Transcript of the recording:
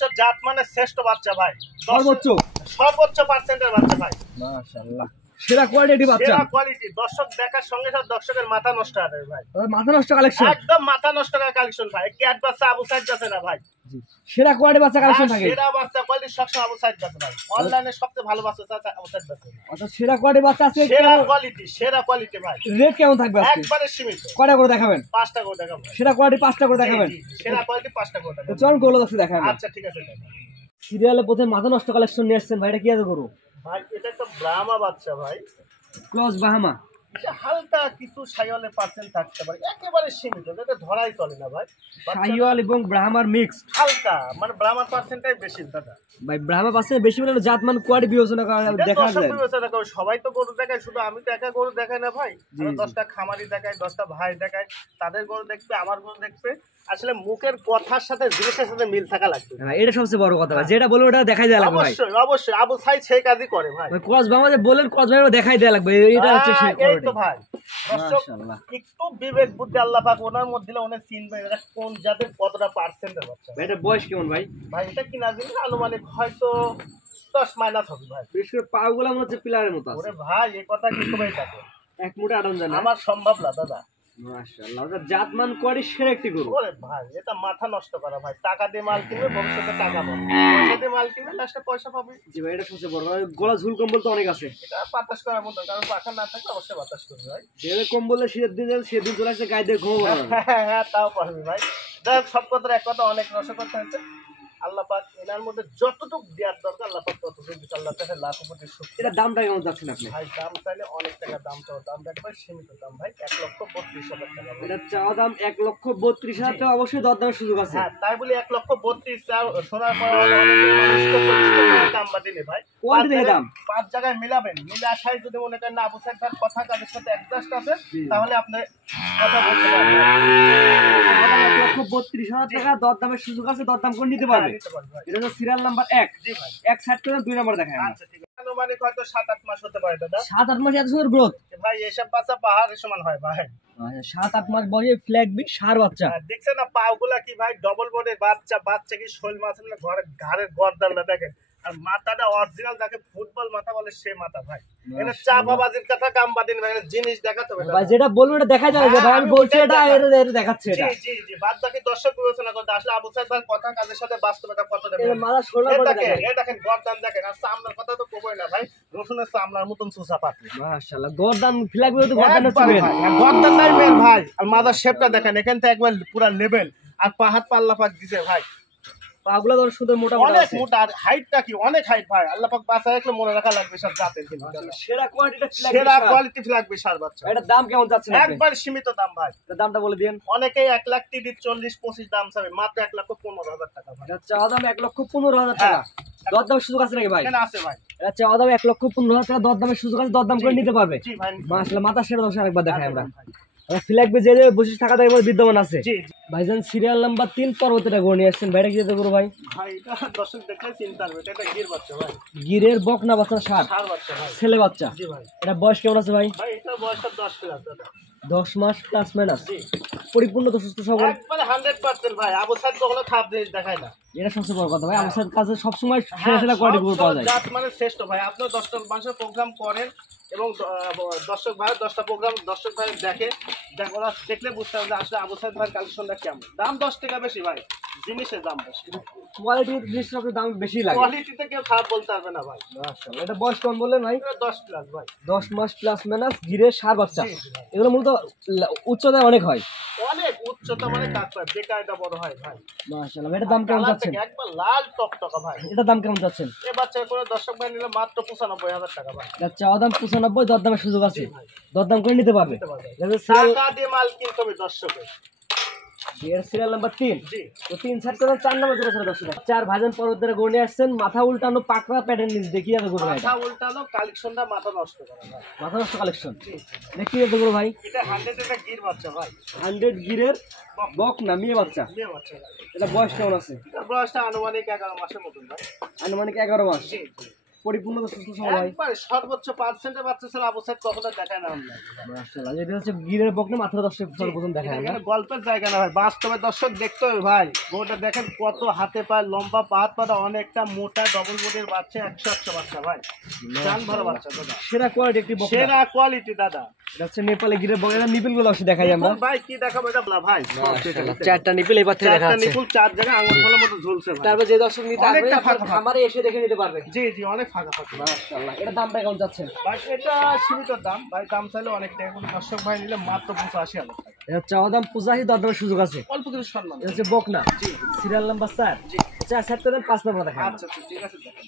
সর্বোচ্চ জাত মানে শ্রেষ্ঠ বাচ্চা ভাই, সর্বোচ্চ পার্সেন্টের বাচ্চা ভাই, মাশাআল্লাহ সেরা কোয়ালিটি বাচ্চা, সেরা কোয়ালিটি। দর্শক দেখার সঙ্গে সাথে দর্শকের মাথা নষ্ট হয়ে যাবে ভাই, মাথা নষ্ট কালেকশন, একদম মাথা নষ্ট করা কালেকশন ভাই। ক্যাট বাচ্চা আবু সাইদ আছে না ভাই, সেরা কোয়ালিটি বাচ্চা কালেকশন থাকে, সেরা বাচ্চা কোয়ালিটি সবসময় আবু সাইদ আছে ভাই। অনলাইনে সবচেয়ে ভালো বাচ্চা আছে আবু সাইদ আছে। আচ্ছা সেরা কোয়ালিটি বাচ্চা আছে, সেরা কোয়ালিটি ভাই। রেট কেমন থাকবে আজকে? একবারে সীমিত। কয়টা করে দেখাবেন? 5টা করে দেখাবো। সেরা কোয়ালিটি 5টা করে দেখাবেন? সেরা কোয়ালিটি 5টা করে দেখাবো। চল গোলো দর্শক দেখাবেন। আচ্ছা ঠিক আছে। সিরিয়ালে প্রথমে মাথা নষ্ট কালেকশন নিয়ে আসছেন ভাই, এটা কি আছে গরু? ভাই এটা একটা ব্রাহ্মা বাচ্চা ভাই, ক্রস বাহামা। এটা হালকা কিছু সাইওয়ালের পার্সেন্ট থাকতে পারে, একেবারে সীমিত, এটা ধরাই চলে না ভাই। সাইওয়াল এবং ব্রাহ্মার মিক্স, হালকা মানে ব্রাহ্মার পার্সেন্টটাই বেশি দাদা ভাই। ব্রাহ্মা পার্সেন্ট বেশি বলে জাতমান কোয়ালিটি বিবেচনা করা দেখা যায়। সবাই তো গরু দেখায়, শুধু আমি তো একা গরু দেখাই না ভাই, 10টা খামারি দেখায়, 10টা ভাই দেখায়, তাদের গরু দেখবে, আমার গরু দেখবে। আসলে মুখের কথার সাথে জিনিসের সাথে মিল থাকা লাগবে, এটা সবচেয়ে বড় কথা ভাই। যেটা বলবো ওটা দেখাই দেয়া লাগবে ভাই। অবশ্যই আবু সাইদ সেই কাজই করে ভাই। ক্রস বাহামা যে বলেন, ক্রস বাহামা দেখাই দেয়া লাগবে, এটা হচ্ছে সেই কোয়ালিটি। এই তো ভাই মাশাআল্লাহ, একটু বিবেক বুদ্ধি আল্লাহ পাক ওনার মধ্যে দিলে উনি চিনবে এটা কোন জাতের কতটা পার্সেন্টের বাচ্চা। এটা বয়স কেমন ভাই? ভাই এটা কিনা দিন আনুমানিক হয়তো 10 মাইনাস হবে ভাই। বিশেষ করে পাগুলা মনে হচ্ছে পিলারের মতো আছে। ওরে ভাই এই কথা কি সবাই থাকে, এক মুঠা আড়ন জানা আমার সম্ভব না দাদা। মাশাআল্লাহ, ওটা জাতমান কোয়ালিটি সেরা একটি গরু। ওরে ভাই এটা মাথা নষ্ট করা ভাই, টাকা দিয়ে মাল কিনবে ভবিষ্যতে টাকা পাবে, পয়সা দিয়ে মাল কিনবে লাস্টে পয়সা পাবে। জি ভাই এটা সবচেয়ে বড়। গলা ঝুল কম্বল তো অনেক আছে, এটা বাতাস করার মতো, কারণ পাখা না থাকলে অবশ্যই বাতাস করবে ভাই। যেভাবে কম্বলে শীতের দিন সেদিন চলে আসছে গায়ে দিয়ে ঘুমো না। হ্যাঁ তাও পারবে ভাই। যাই হোক, সব কথার এক কথা, অনেক রসকথা হয়েছে। আল্লাহ পাক এনার মধ্যে যতটুকু দেওয়ার দরকার আল্লাহ পাক ততটুকু দিচ্ছে। আল্লাহ তাআলা লাখ কোটি শুকর। এটা দামটা কেমন যাচ্ছেন আপনি? ভাই দাম চাইলে অনেক টাকা দাম, তো দাম একবার সীমিত দাম ভাই, 1,32,000 টাকা। এটা চাওয়া দাম 1,32,000 টাকা, অবশ্যই দরদামের সুযোগ আছে। হ্যাঁ তাই বলি 1,32,000 শোনার পর দাম বাদিনে ভাই, দাম 5 জায়গায় মিলাবেন, মিলে আসায় যদি মনে করেন না আবু সাইদ ভাই কথা কাজের সাথে অ্যাডজাস্ট আছে, তাহলে আপনি কথা বলতে পারবেন। 1,32,000 টাকা দরদামের সুযোগ আছে, দরদাম করে নিতে পারবে। এটা হচ্ছে সিরিয়াল নাম্বার 1। জি ভাই, এক সাইড করে 2 নাম্বার দেখায়। আচ্ছা ঠিক আছে। আনুমানিক হয়তো 7-8 মাস হতে পারে দাদা। 7-8 মাস এত সুন্দর গ্রোথ ভাই, এসব বাচ্চা পাহাড়ের সমান হয় ভাই। 7-8 মাস বয়সে ফ্ল্যাগ বি সার বাচ্চা। দেখছেন না পাগুলা কি ভাই, ডবল বডির বাচ্চা, বাচ্চা কি শৈল মাছ না, ঘাড়ের গর্দানটা দেখেন, আর মাথাটা অরিজিনাল, যাকে ফুটবল মাথা বলে সে মাথা ভাই। এটা চাপাবাজির কথা কাম বাদিন ভাই, জিনিস দেখাতে হবে ভাই, যেটা বলবো এটা দেখা যাবে ভাই, আমি বলছি এটা দেখাচ্ছে এটা। জি বাদ বাকি দর্শক বিবেচনা করতে আসলে আবু সাইদ ভাই কথা কাজের সাথে বাস্তবতা কতটা এর মাথা শোলা করে দেখেন, এই দেখেন গর্দান দেখেন, আর সামনের কথা তো কইবই না ভাই, রসুনের সামনের মতন সুসা পাতলি। মাশাআল্লাহ, গর্দান ফ্ল্যাগ বি তো গর্দান হচ্ছে মেন, গর্দান নাই মেন ভাই। আর মাথার শেপটা দেখেন, এখান থেকে একবার পুরো লেভেল, আর পাহাড় পাল্লা পাক দিছে ভাই, পাগুলা ধর সুন্দর মোটা মোটা অনেক আছে, মোটা। আর হাইটটা কি অনেক হাইট ভাই, আল্লাহ পাক বাঁচায় রাখলে মনে রাখা লাগবে সব জাতের, কিন্তু সেরা কোয়ালিটিটা সেরা কোয়ালিটি ফ্ল্যাগ বিশাল বাচ্চা। এটা দাম কেমন যাচ্ছে আপনি? একবার সীমিত দাম ভাই, এটা দামটা বলে দেন। অনেকেই 1,30,000 40-25 দাম চাবে, মাত্র 1,15,000 টাকা ভাই। এটা চাওয়া দাম 1,15,000 টাকা, দরদামের সুযোগ আছে নাকি ভাই? এখানে আছে ভাই, এটা চাওয়া দাম 1,15,000 টাকা, দরদামের সুযোগ আছে, দরদাম করে নিতে পারবে। জি ভাই মাশাআল্লাহ, মাথা সেরা দর্শক আরেকবার দেখাই আমরা। ফ্ল্যাগ বি যে বসে থাকা দেয় বিদ্যমান আছে। জি ভাইজান সিরিয়াল নাম্বার 3 পরবর্তীটা গড় নিয়ে আসছেন, ভাইটা কি যেতে করবো ভাই? ভাই এটা দর্শক দেখলে চিন্তা করবে, এটা গির বাচ্চা ভাই, গিরের বকনা বাচ্চা, ষাঁড় বাচ্চা ভাই, ছেলে বাচ্চা। জি ভাই। এটা বয়স কেমন আছে ভাই? ভাই এটা বয়স 10 প্লাস দাদা, 10 মাস প্লাস মাইনাস, জি পরিপূর্ণ তো সুস্থ সবল, একবারে 100% ভাই। আবু সাইদ কখনো খারাপ জিনিস দেখায় না, এটা সবচেয়ে বড় কথা ভাই। আমার কাছে সবসময় সেরা সেরা কোয়ালিটি গুলো পাওয়া যায়, জাত মানে শ্রেষ্ঠ ভাই। আপনি 10টা মাসের প্রোগ্রাম করেন এবং দর্শক ভাই 10টা প্রোগ্রাম দর্শক ভাই দেখে, ওরা দেখলে বুঝতে হবে যে আসলে আবু সাইদ ভাই কালেকশনটা কেমন। দাম 10 টাকা বেশি ভাই, জিনিসের দাম বেশি, কোয়ালিটির জিনিসের দাম বেশি লাগে, কোয়ালিটিতে কেউ খারাপ বলতে পারবে না ভাই। মাশাআল্লাহ, এটা বয়স কেমন বললেন ভাই? 10 প্লাস ভাই, 10 মাস প্লাস মাইনাস, গিরের ষাঁড় বাচ্চা। এগুলো মূলত উচ্চতায় অনেক হয়, অনেক উচ্চতা মানে কাকড়া বেকা, এটা বড় হয় ভাই। মাশাআল্লাহ, এটার দাম কেমন যাচ্ছে? একবার লাল টকটকা ভাই, এটার দাম কেমন যাচ্ছেন? এই বাচ্চা করে দর্শক ভাই নিলে মাত্র 95,000 টাকা ভাই। এটা চাওয়া দাম 95, দরদামের সুযোগ আছে, দরদাম করে নিতে পারবে। টাকা দিয়ে মাল কিনতে হবে দর্শকের। সিরিয়াল নাম্বার 3, জি তো 3 সেট করে 4 নম্বর জোড়া ছিল দর্শক। 4 ভাজন পর্বতের গড়ে আসছেন, মাথা উল্টানো পাকড়া প্যাটার্ন নিচ দেখি যাবে গরু ভাই, মাথা উল্টানো কালেকশনটা মাথা নষ্ট করা ভাই, মাথা নষ্ট কালেকশন দেখি যাবে গরু ভাই। এটা 100 এটা গির বাচ্চা ভাই, 100 গিরের বক না মেয়ে বাচ্চা। মেয়ে বাচ্চা ভাই, এটা বয়স কেমন আছে? এটা বয়সটা আনুমানিক 11 মাসের মতন ভাই, আনুমানিক 11 মাস। জি পরিপূর্ণ সুস্থ সবল হয়। একবারে সর্বোচ্চ পার্সেন্টের বাচ্চা ছিল আবু সাইদ কখনো দেখায় না আমরা। মাশাআল্লাহ, এটা হচ্ছে গিরের বকনা, মাত্র দর্শক সর্বপ্রথম দেখায় আমরা। এখানে গল্পের জায়গা না ভাই, বাস্তবে দর্শক দেখতে হবে ভাই। গরুটা দেখেন কত হাতে পায় লম্বা, পাহাড় পাতা অনেকটা মোটা, ডবল বডির বাচ্চা, 100 বাচ্চা ভাই, জান ভরা বাচ্চা দাদা, সেরা কোয়ালিটি একটি বকনা, সেরা কোয়ালিটি দাদা। এটা হচ্ছে নেপালে গিরের বকনা। নিপিল গুলো অবশ্যই দেখাই আমরা। ভাই কি দেখাবো এটা বলা ভাই, চারটা নিপিল এবার থেকে দেখা চারটা যাচ্ছে। নিপুল 4 জায়গায় আঙুল ফলের মতো ঝুলছে ভাই। তারপর যে দর্শক নিতে আসবে অনেকটা আপনার ফাঁকা। খামারে এসে দেখে নিতে পারবে। জি জি, অনেক ফাঁকা ফাঁকা। মাশাআল্লাহ, এটা দামটা কেমন যাচ্ছেন? ভাই এটা সীমিত দাম ভাই, দাম চাইলে অনেক টাকা, কোনো দর্শক ভাই নিলে মাত্র 85,000 টাকা, এটা চাওয়া দাম 85, দরদামের সুযোগ আছে। অল্প কিছু সম্মান। এটা হচ্ছে বকনা, জি সিরিয়াল নাম্বার 4। জি। 4 সেট করেন, 5 নাম্বার দেখান। আচ্ছা ঠিক আছে দেখেন।